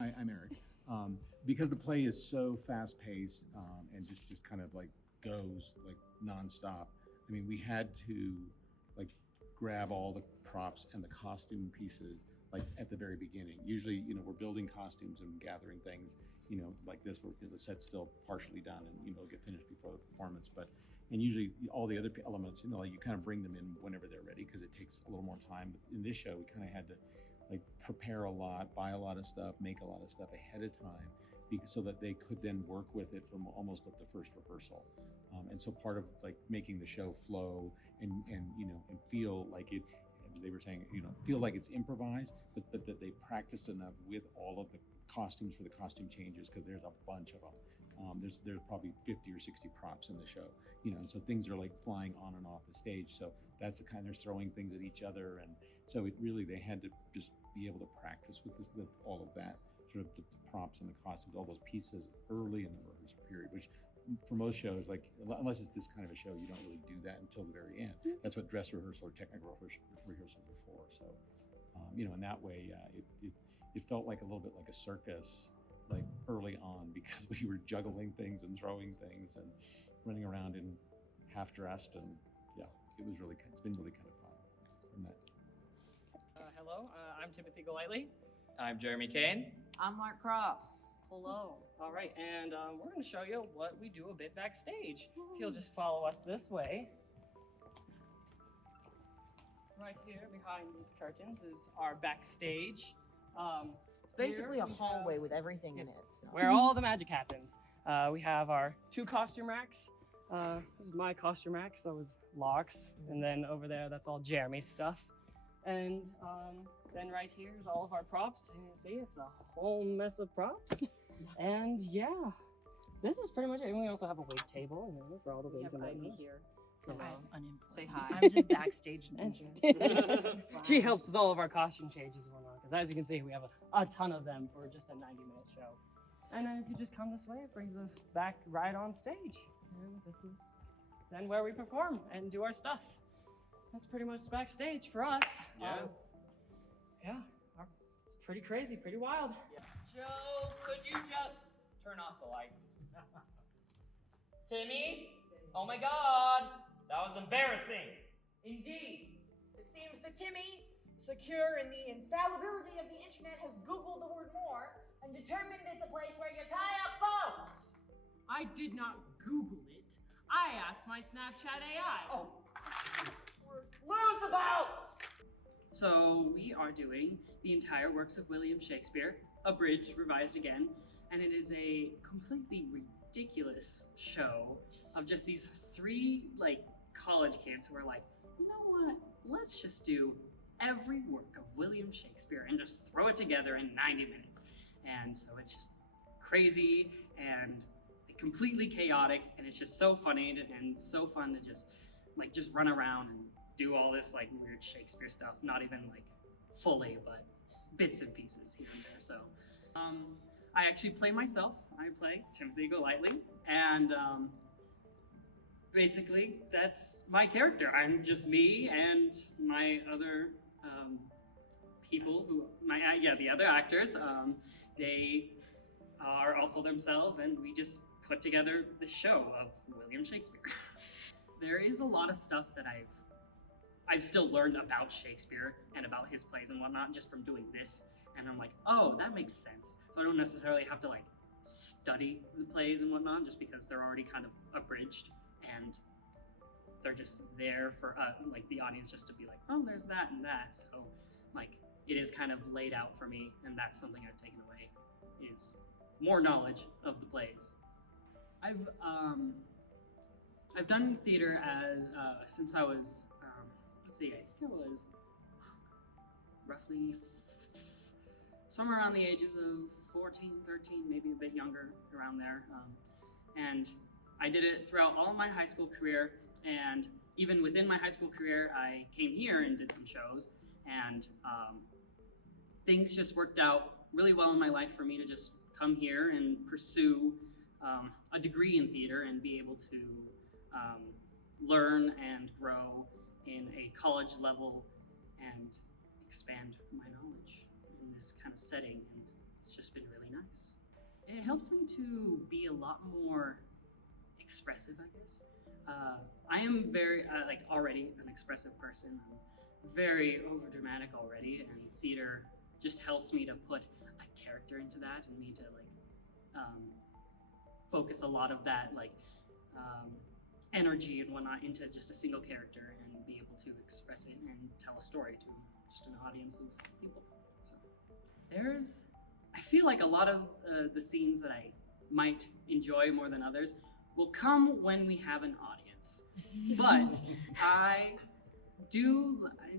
I'm Eric. Because the play is so fast-paced and just kind of like goes like nonstop. I mean, we had to like grab all the props and the costume pieces like at the very beginning. Usually, we're building costumes and gathering things. Like this, where the set's still partially done and it'll get finished before the performance. And usually all the other elements, like you kind of bring them in whenever they're ready because it takes a little more time. But in this show, we kind of had to like prepare a lot, buy a lot of stuff, make a lot of stuff ahead of time, so that they could then work with it from almost at the first rehearsal. And so part of like making the show flow and feel like it, they were saying, feel like it's improvised, but that they practiced enough with all of the costumes for the costume changes, because there's a bunch of them. There's probably 50 or 60 props in the show, and so things are like flying on and off the stage. So that's the kind, they're throwing things at each other. And so it really, they had to just be able to practice with all of that, sort of the props and the costumes, all those pieces early in the rehearsal period, which for most shows, like unless it's this kind of a show, you don't really do that until the very end. That's what dress rehearsal or technical rehearsals are for. So, in that way, it felt like a little bit like a circus, like early on, because we were juggling things and throwing things and running around in half dressed, and yeah, it's been really kind of fun from that. Hello, I'm Timothy Golightly. I'm Jeremy Kane. I'm Mark Croft. Hello. All right, and we're going to show you what we do a bit backstage. If you'll just follow us this way. Right here behind these curtains is our backstage. It's basically a hallway with everything in it. So. Where all the magic happens. We have our 2 costume racks. This is my costume rack, so is Locke's. And then over there, that's all Jeremy's stuff. And then right here is all of our props. And you see, it's a whole mess of props. And yeah, this is pretty much it. And we also have a wait table, for all the wigs and whatnot. Here. Yes. Say hi. I'm just backstage. She helps with all of our costume changes and whatnot, because as you can see, we have a ton of them for just a 90-minute show. And then if you just come this way, it brings us back right on stage. And this is then where we perform and do our stuff. That's pretty much backstage for us. Yeah. It's pretty crazy, pretty wild. Joe, could you just turn off the lights? Timmy? Oh my God, that was embarrassing. Indeed. It seems that Timmy, secure in the infallibility of the internet, has Googled the word more and determined it's a place where you tie up bows. I did not Google it. I asked my Snapchat AI. Oh, lose the bows! So we are doing the entire works of William Shakespeare, abridged, revised again, and it is a completely ridiculous show of just these 3 college kids who are like, you know what? Let's just do every work of William Shakespeare and just throw it together in 90 minutes. And so it's just crazy and completely chaotic, and it's just so funny and so fun to just run around and do all this weird Shakespeare stuff, not even fully, but bits and pieces here and there. So I actually play myself. I play Timothy Golightly, and basically that's my character. I'm just me and my other people the other actors. They are also themselves, and we just put together the show of William Shakespeare. There is a lot of stuff that I've still learned about Shakespeare and about his plays and whatnot just from doing this, and I'm like, oh, that makes sense. So I don't necessarily have to study the plays and whatnot, just because they're already kind of abridged and they're just there for the audience just to be like, oh, there's that and that. So it is kind of laid out for me, and that's something I've taken away, is more knowledge of the plays. I've done theater since I was, I think it was roughly somewhere around the ages of 14, 13, maybe a bit younger, around there. And I did it throughout all my high school career, and even within my high school career, I came here and did some shows, and things just worked out really well in my life for me to just come here and pursue a degree in theater and be able to learn and grow in a college level and expand my knowledge in this kind of setting, and it's just been really nice. It helps me to be a lot more expressive, I guess. I am very, already an expressive person. I'm very overdramatic already, and theater just helps me to put a character into that and me to, focus a lot of that, energy and whatnot into just a single character and be able to express it and tell a story to just an audience of people. So I feel like a lot of the scenes that I might enjoy more than others will come when we have an audience. But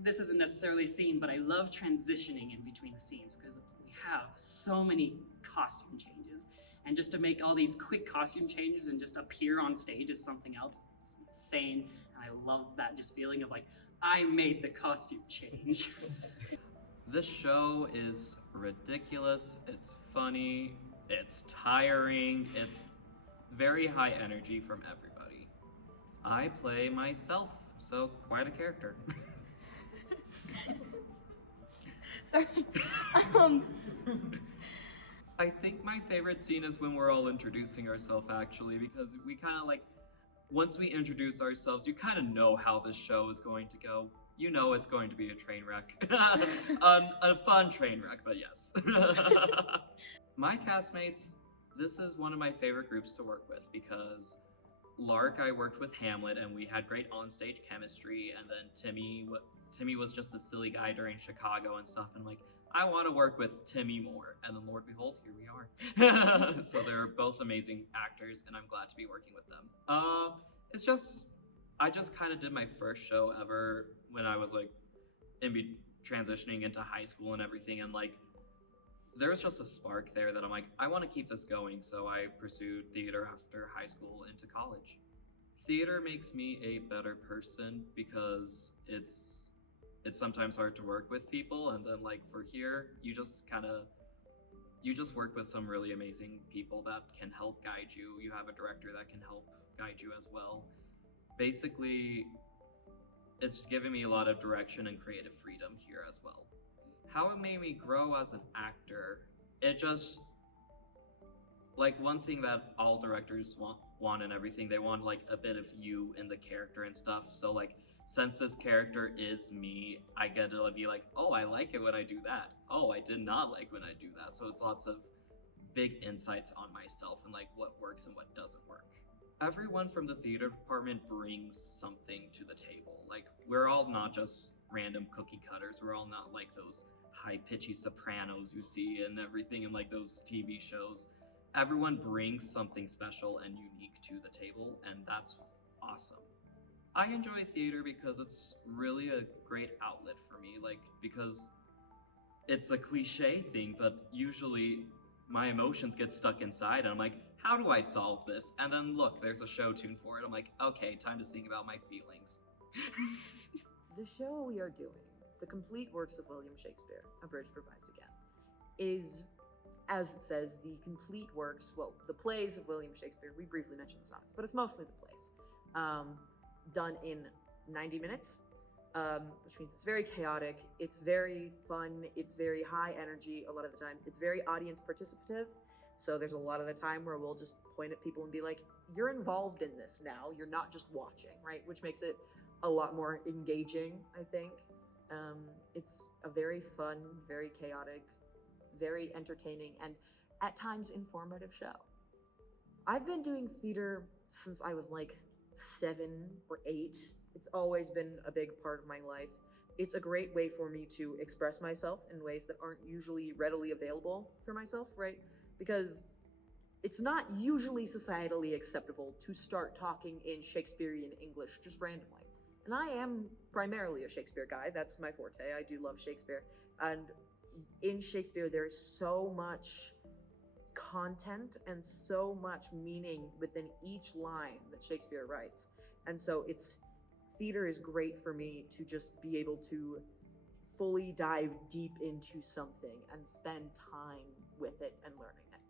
this isn't necessarily a scene, but I love transitioning in between the scenes because we have so many costume changes. And just to make all these quick costume changes and just appear on stage as something else, it's insane. And I love that just feeling of I made the costume change. This show is ridiculous, it's funny, it's tiring, it's very high energy from everybody. I play myself, so quite a character. Sorry. I think my favorite scene is when we're all introducing ourselves, actually, because we kind of once we introduce ourselves, you kind of know how this show is going to go. You know it's going to be a train wreck. A fun train wreck, but yes. My castmates, this is one of my favorite groups to work with because Lark, I worked with Hamlet and we had great onstage chemistry, and then Timmy was just a silly guy during Chicago and stuff, and I want to work with Timmy more, and then Lord behold, here we are. So they're both amazing actors, and I'm glad to be working with them. I just kind of did my first show ever when I was transitioning into high school and everything, and there was just a spark there that I'm I want to keep this going, so I pursued theater after high school into college. Theater makes me a better person because it's sometimes hard to work with people, and then for here, you just work with some really amazing people that can help guide you. You have a director that can help guide you as well. Basically, it's given me a lot of direction and creative freedom here as well. How it made me grow as an actor, it just, one thing that all directors want and everything, they want a bit of you in the character and stuff. So since this character is me, I get to be oh, I like it when I do that. Oh, I did not like when I do that. So it's lots of big insights on myself and what works and what doesn't work. Everyone from the theater department brings something to the table. We're all not just random cookie cutters. We're all not those high pitchy sopranos you see and everything in those TV shows. Everyone brings something special and unique to the table, and that's awesome. I enjoy theater because it's really a great outlet for me, because it's a cliche thing, but usually my emotions get stuck inside and I'm how do I solve this? And then look, there's a show tune for it. I'm okay, time to sing about my feelings. The show we are doing, The Complete Works of William Shakespeare, Abridged, Revised Again, is, as it says, the complete works, the plays of William Shakespeare. We briefly mentioned the sonnets, but it's mostly the plays. Done in 90 minutes, which means it's very chaotic, it's very fun, it's very high energy a lot of the time, it's very audience participative, so there's a lot of the time where we'll just point at people and be you're involved in this now, you're not just watching, right? Which makes it a lot more engaging, I think. It's a very fun, very chaotic, very entertaining, and at times informative show. I've been doing theater since I was 7 or 8. It's always been a big part of my life. It's a great way for me to express myself in ways that aren't usually readily available for myself, right? Because it's not usually societally acceptable to start talking in Shakespearean English just randomly. And I am primarily a Shakespeare guy. That's my forte. I do love Shakespeare. And in Shakespeare, there's so much content and so much meaning within each line that Shakespeare writes. And so theater is great for me to just be able to fully dive deep into something and spend time with it and learning it.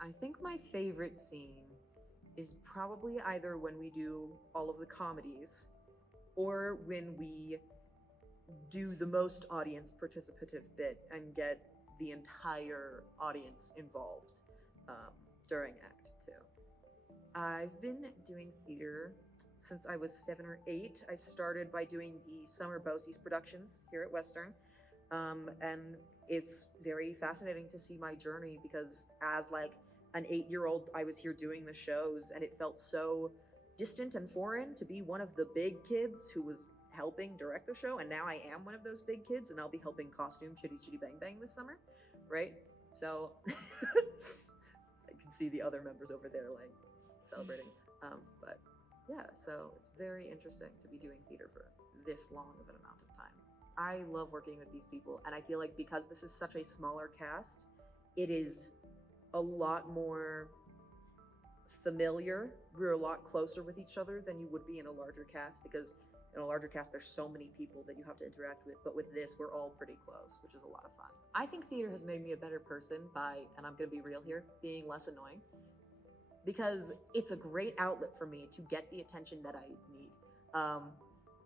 I think my favorite scene is probably either when we do all of the comedies or when we do the most audience participative bit and get the entire audience involved during Act 2. I've been doing theater since I was 7 or 8. I started by doing the summer BOCES productions here at Western. And it's very fascinating to see my journey because as like an 8-year-old, I was here doing the shows and it felt so distant and foreign to be one of the big kids who was helping direct the show. And now I am one of those big kids and I'll be helping costume Chitty Chitty Bang Bang this summer, right? So I can see the other members over there like celebrating. But yeah, so it's very interesting to be doing theater for this long of an amount of time. I love working with these people, and I feel like because this is such a smaller cast, it is a lot more familiar. We're a lot closer with each other than you would be in a larger cast, because in a larger cast there's so many people that you have to interact with, but with this we're all pretty close, which is a lot of fun. I think theater has made me a better person by, and I'm gonna be real here, being less annoying, because it's a great outlet for me to get the attention that I need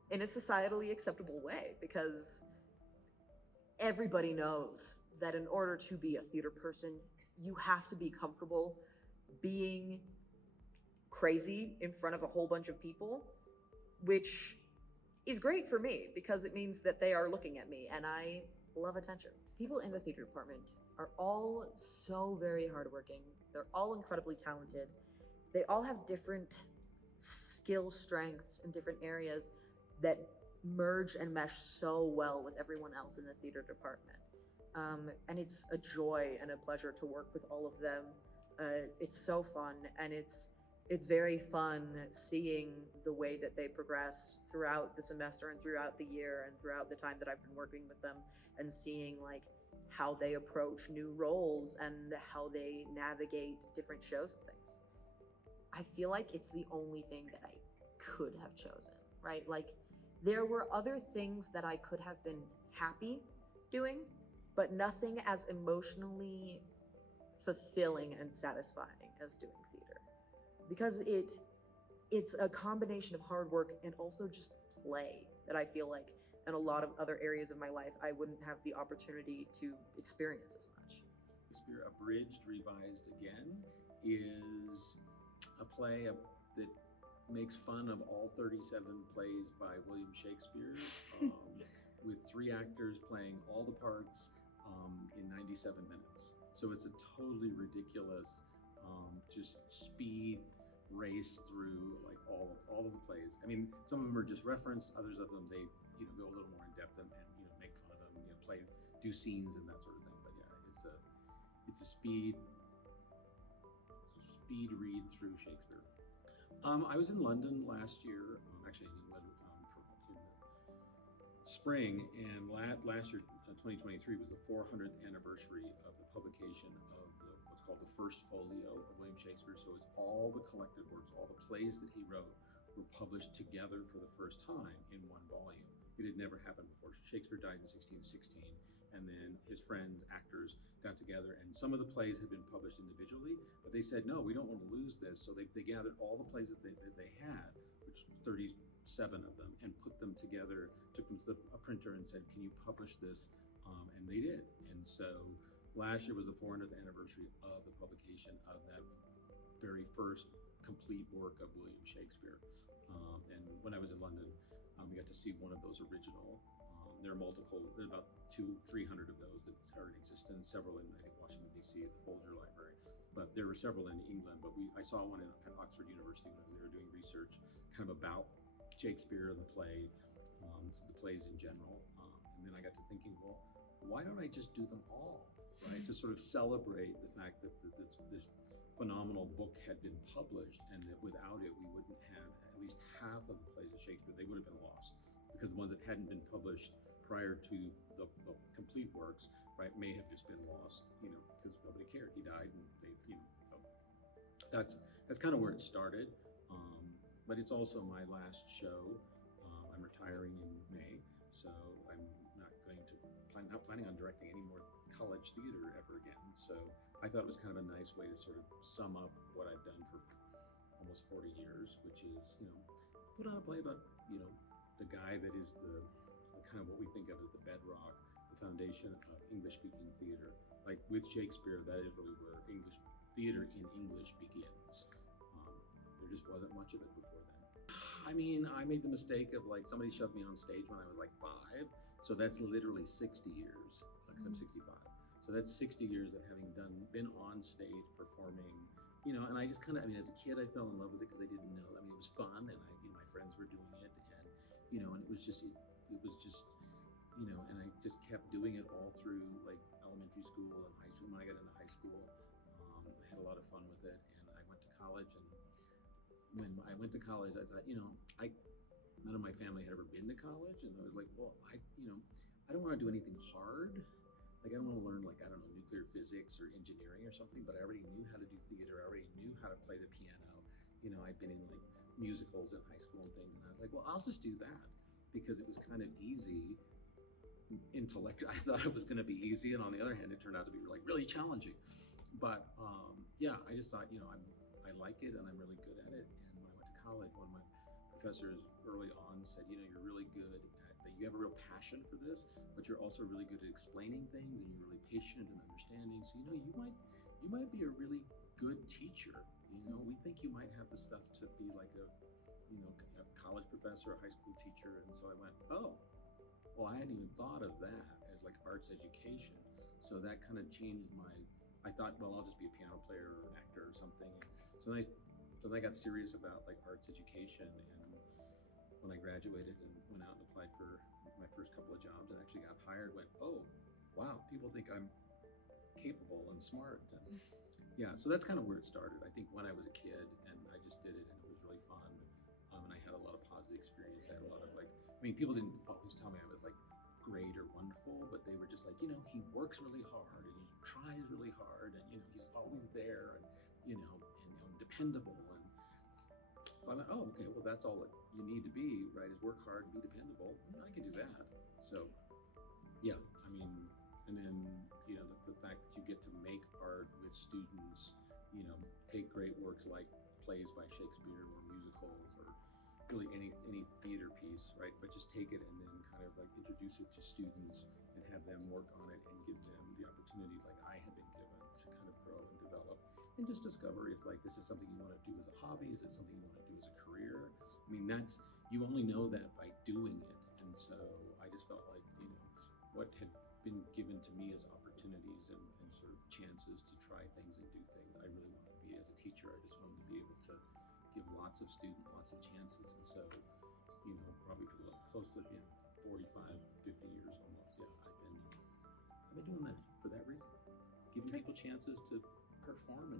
in a societally acceptable way, because everybody knows that in order to be a theater person, you have to be comfortable being crazy in front of a whole bunch of people, which is great for me because it means that they are looking at me and I love attention. People in the theater department are all so very hardworking. They're all incredibly talented. They all have different skill strengths in different areas that merge and mesh so well with everyone else in the theater department. And it's a joy and a pleasure to work with all of them. It's so fun, and it's very fun seeing the way that they progress throughout the semester and throughout the year and throughout the time that I've been working with them, and seeing like how they approach new roles and how they navigate different shows and things. I feel like it's the only thing that I could have chosen, right? Like, there were other things that I could have been happy doing, but nothing as emotionally fulfilling and satisfying as doing theater. Because it's a combination of hard work and also just play that I feel like in a lot of other areas of my life I wouldn't have the opportunity to experience as much. Shakespeare Abridged, Revised Again is a play that makes fun of all 37 plays by William Shakespeare, with 3 actors playing all the parts in 97 minutes. So it's a totally ridiculous, just speed race through like all of the plays. I mean, some of them are just referenced, others of them they go a little more in depth and make fun of them, do scenes and that sort of thing. But yeah, it's a speed read through Shakespeare. I was in London last year, actually in England in the spring, and last year, 2023, was the 400th anniversary of the publication of what's called the First Folio of William Shakespeare. So it's all the collected works, all the plays that he wrote were published together for the first time in one volume. It had never happened before. Shakespeare died in 1616, and then his friends, actors, got together, and some of the plays had been published individually, but they said, no, we don't want to lose this. So they gathered all the plays that they had, which 37 of them, and put them together, took them to a printer and said, can you publish this? And they did. And so last year was the 400th anniversary of the publication of that very first complete work of William Shakespeare. And when I was in London, we got to see one of those original. There are multiple, there's about 200-300 of those that are in existence, several in, I think, Washington, D.C. at the Folger Library. But there were several in England, but I saw one at Oxford University when I was there doing research kind of about Shakespeare and the play, the plays in general. And then I got to thinking, well, why don't I just do them all, right? To sort of celebrate the fact that this phenomenal book had been published, and that without it, we wouldn't have at least half of the plays of Shakespeare. They would have been lost, because the ones that hadn't been published prior to the complete works, right, may have just been lost, because nobody cared. He died, and so that's kind of where it started. But it's also my last show. I'm retiring in May, so I'm not planning on directing any more college theater ever again. So I thought it was kind of a nice way to sort of sum up what I've done for almost 40 years, which is, put on a play about, the guy that is the kind of what we think of as the bedrock, the foundation of English-speaking theater. Like with Shakespeare, that is really where English theater in English begins. There just wasn't much of it before then. I mean, I made the mistake of like somebody shoved me on stage when I was like 5, so that's literally 60 years, because I'm 65. So that's 60 years of having been on stage performing, you know. And I just kind of, I mean, as a kid, I fell in love with it because I didn't know. I mean, it was fun, and my friends were doing it, and and it was just, and I just kept doing it all through like elementary school and high school. When I got into high school, I had a lot of fun with it, and I went to college. And when I went to college, I thought, none of my family had ever been to college, and I was like, well, I don't want to do anything hard. Like, I don't want to learn, like, I don't know, nuclear physics or engineering or something, but I already knew how to do theater. I already knew how to play the piano. I'd been in like musicals in high school and things, and I was like, well, I'll just do that because it was kind of easy. Intellect, I thought it was going to be easy, and on the other hand, it turned out to be like really challenging. But yeah, I just thought, I like it and I'm really good at it. And when I went to college, one of my professors early on said, you're really good at that. You have a real passion for this, but you're also really good at explaining things, and you're really patient and understanding. So you might be a really good teacher. We think you might have the stuff to be like a college professor, a high school teacher. And so I went, oh, well, I hadn't even thought of that as like arts education. So that kind of changed I thought, well, I'll just be a piano player or an actor or something. So then I got serious about like arts education. And when I graduated and went out and applied for my first couple of jobs and actually got hired, went, oh, wow, people think I'm capable and smart. And yeah, so that's kind of where it started. I think when I was a kid, and I just did it, and it was really fun. And I had a lot of positive experience. I had a lot of people didn't always tell me I was like great or wonderful, but they were just like, he works really hard and he tries really hard, and he's always there, and dependable. And so I went, oh, okay, well, that's all that you need to be, right? Is work hard and be dependable. I can do that. So yeah, I mean, and then the fact that you get to make art with students, take great works like plays by Shakespeare or musicals or really any theater piece, right? But just take it and then kind of like introduce it to students and have them work on it and give them the opportunity like I have been given to kind of grow and develop and just discover if like this is something you want to do as a hobby, is it something you want to do as a career? I mean, you only know that by doing it. And so I just felt like, what had been given to me as opportunities and sort of chances to try things and do things, I really wanted to be as a teacher. I just wanted to be able to give lots of students lots of chances. And so, probably for close to 45, 50 years almost, yeah, I've been doing that for that reason, giving people chances to perform